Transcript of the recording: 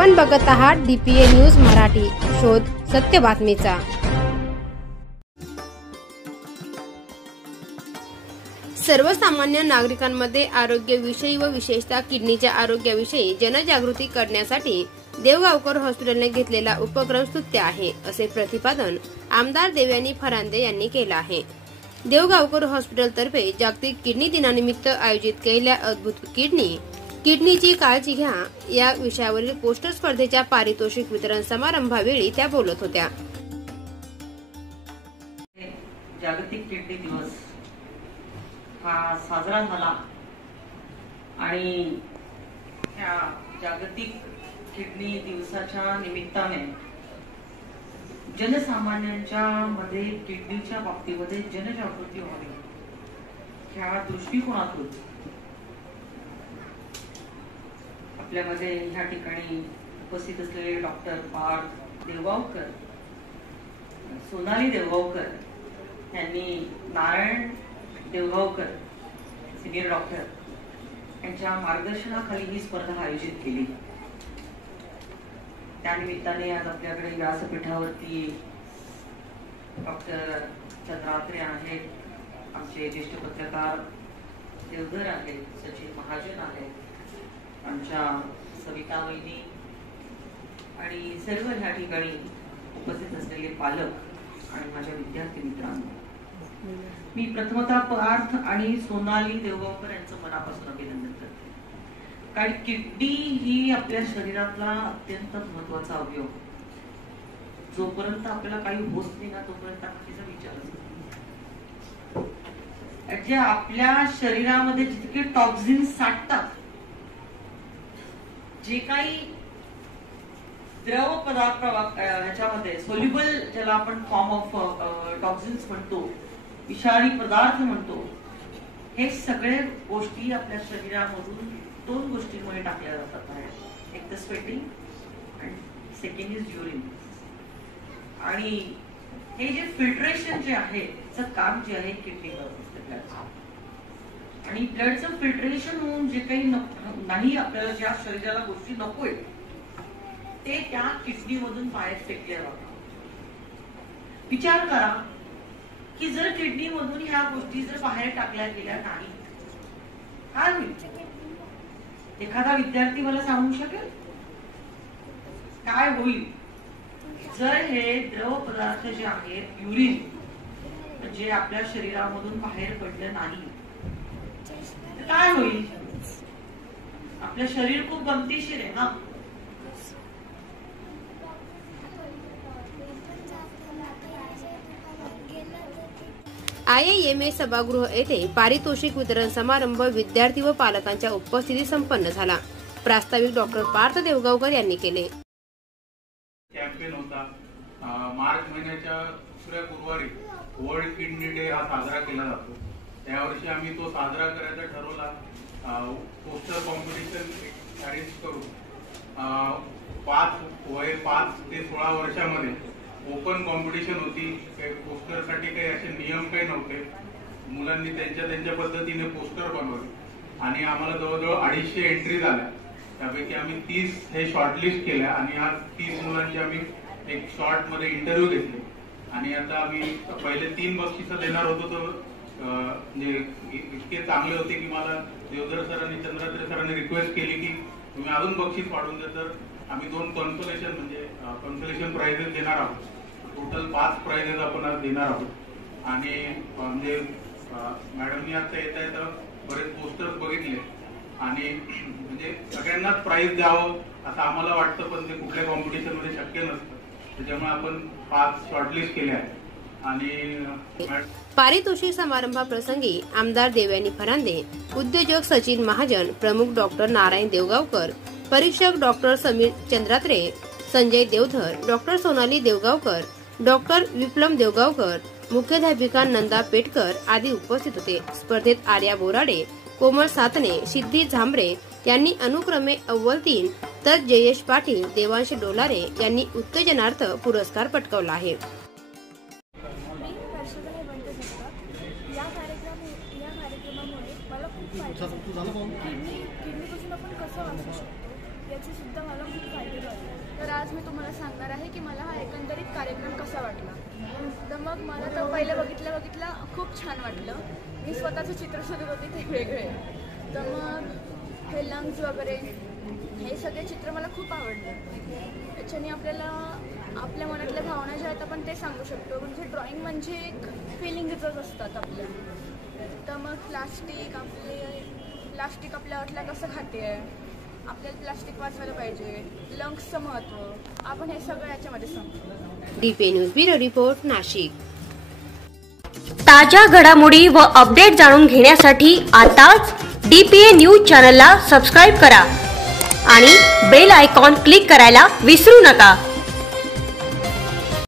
आपण बघत आहात DPA न्यूज मराठी, शोध सत्य बातमीचा। सर्वसामान्य नागरिकांमध्ये आरोग्याविषयी व विशेषतः किडनीच्या आरोग्याविषयी जनजागृती करण्यासाठी देवगावकर हॉस्पिटलने घेतलेला उपक्रम स्तुत्य आहे, असे प्रतिपादन आमदार देवयानी फरांदे यांनी केले आहे। देवगावकर हॉस्पिटलतर्फे जागतिक किडनी दिनानिमित्त आयोजित केलेल्या अद्भुत किडनीची काळजी घ्या या विषयावरील पोस्टर स्पर्धेच्या पारितोषिक वितरण समारंभावेळी त्या बोलत होत्या। जागतिक किडनी दिवस हा साजरा झाला आणि या जागतिक किडनी दिवसाच्या निमित्ताने जनसामान्यांच्या मध्ये किडनीच्या बाबतीमध्ये जनजागृती व्हावी ह्या दृष्टिकोनातून आपल्यामध्ये ह्या ठिकाणी उपस्थित असलेले डॉक्टर पार्थ देवगावकर, सोनाली देवगावकर यांनी नारायण देवगावकर सिनियर डॉक्टर यांच्या मार्गदर्शनाखाली ही स्पर्धा आयोजित केली। त्यानिमित्ताने आज आपल्याकडे व्यासपीठावरती डॉक्टर चंद्रात्रे आहेत, आमचे ज्येष्ठ पत्रकार देवधर आहेत, सचिन महाजन आहेत, आमच्या सविता वहिनी आणि सर्व ह्या ठिकाणी उपस्थित असलेले पालक आणि माझ्या विद्यार्थी मित्रांनो, मी प्रथमतः पार्थ आणि सोनाली देवगावकर यांचं मनापासून अभिनंदन करते। कारण किडनी ही आपल्या शरीरातला अत्यंत महत्वाचा अवयव, जोपर्यंत आपल्याला काही होत नाही ना तोपर्यंत तिचा विचारच नाही। जे आपल्या शरीरामध्ये जितके टॉक्झिन साठतात, जे काही द्रव पदार्थ ह्याच्यामध्ये सोल्युबल, ज्याला आपण फॉर्म ऑफ टॉक्झिन्स म्हणतो, विषारी पदार्थ म्हणतो, हे सगळे गोष्टी आपल्या शरीरामधून दोन गोष्टींमुळे टाकल्या जातात बाहेर। एक तर स्वेटिंग आणि सेकंड इज युरिन। आणि हे जे फिल्ट्रेशन जे आहे त्याचं काम जे आहे किडनी करत असते ब्लडचं, आणि ब्लडचं फिल्ट्रेशन होऊन जे काही नाही आपल्याला ज्या शरीराला गोष्टी नकोय ते त्या किडनी मधून बाहेर फेकल्या जातात। विचार करा की जर किडनी मधून ह्या गोष्टी जर बाहेर टाकल्या गेल्या नाही काय होईल? एखादा विद्यार्थी मला सांगू शकेल काय होईल जर हे द्रव पदार्थ जे आहेत, युरिन, म्हणजे आपल्या शरीरामधून बाहेर पडलं नाही काय होईल? आपलं शरीर खूप गमतीशीर आहे ना। IIMA सभागृह येथे पारितोषिक वितरण समारंभ विद्यार्थी व पालकांच्या उपस्थितीत संपन्न झाला। प्रास्ताविक डॉक्टर पार्थ देवगावकर यांनी केले। कॅम्पेन होता, मार्च महिन्याच्या दुसऱ्या गुरुवारी वर्ल्ड किडनी डे हा साजरा केला जातो। त्यावर्षी आम्ही तो साजरा करायचा ठरवला। पोस्टर कॉम्पिटिशन अरेंज करून 5 ते 16 वर्षामध्ये ओपन कॉम्पिटिशन होती। पोस्टर साठी काही असे नियम काही नव्हते, मुलांनी त्यांच्या पद्धतीने पोस्टर बनवले आणि आम्हाला जवळजवळ 250 एंट्री झाल्या। त्यापैकी आम्ही 30 हे शॉर्टलिस्ट केल्या आणि आज 30 मुलांची आम्ही एक शॉर्ट मध्ये इंटरव्ह्यू घेतले आणि आता आम्ही पहिले 3 बक्षिसं देणार होतो, तर म्हणजे इतके चांगले होते की मला देवधर सरांनी, चंद्रात्रे सरांनी रिक्वेस्ट केली की तुम्ही अजून बक्षीस वाढवून द्या, तर आम्ही 2 कन्सोलेशन प्राइजेस देणार आहोत। टोटल 5 प्राइजेस आपण आज देणार आहोत। आणि म्हणजे मॅडमनी आता येता बरेच पोस्टर्स बघितले आणि म्हणजे सगळ्यांनाच प्राइज द्यावं असं आम्हाला वाटतं, पण ते कुठल्या कॉम्पिटिशन मध्ये शक्य नसतं, त्याच्यामुळे आपण 5 शॉर्टलिस्ट केले आहेत। आणि पारितोषिक समारंभाप्रसंगी आमदार देवयानी फरांदे, उद्योजक सचिन महाजन, प्रमुख डॉक्टर नारायण देवगावकर, परीक्षक doctor Sameer Chandratre, Sanjay Deodhar, doctor Sonali Devgaonkar, doctor Viplam Devgaonkar, मुख्याध्यापिका नंदा पेटकर आदी उपस्थित होते। स्पर्धेत आर्या बोराडे, कोमल सातने, सिद्धी झांबरे यांनी अनुक्रमे अव्वल 3 तर जयेश पाटील, देवांश डोलारे यांनी उत्तेजनार्थ पुरस्कार पटकावला आहे। किडनीपासून आपण कसं वाचू शकतो याचे सुद्धा मला खूप फायदे झाले. तर आज मी तुम्हाला सांगणार आहे की मला हा एकंदरीत कार्यक्रम कसा वाटला. तर मग मला तर पहिलं बघितलं खूप छान वाटलं. मी स्वतःचं चित्र शोधत होते ते वेगळे. तर मग हे लंग्स वगैरे हे सगळे चित्र मला खूप आवडले. याच्याने आपल्याला आपल्या मनातल्या भावना ज्या आहेत आपण ते सांगू शकतो. म्हणजे ड्रॉइंग म्हणजे एक फिलिंग्सच असतात आपल्या. तर मग प्लास्टिक आपल्या वाटल्या कसं खाते आहे, आपल्याला प्लास्टिक वाचवायला पाहिजे, लंग्सचं महत्त्व, आपण हे सगळं याच्यामध्ये सांगतो. DPA news bureau report, Nashik. ताज्या घडामोडी व अपडेट जाणून घेण्यासाठी आताच डीपीए न्यूज चॅनलला सबस्क्राईब करा आणि बेल आयकॉन क्लिक करायला विसरू नका.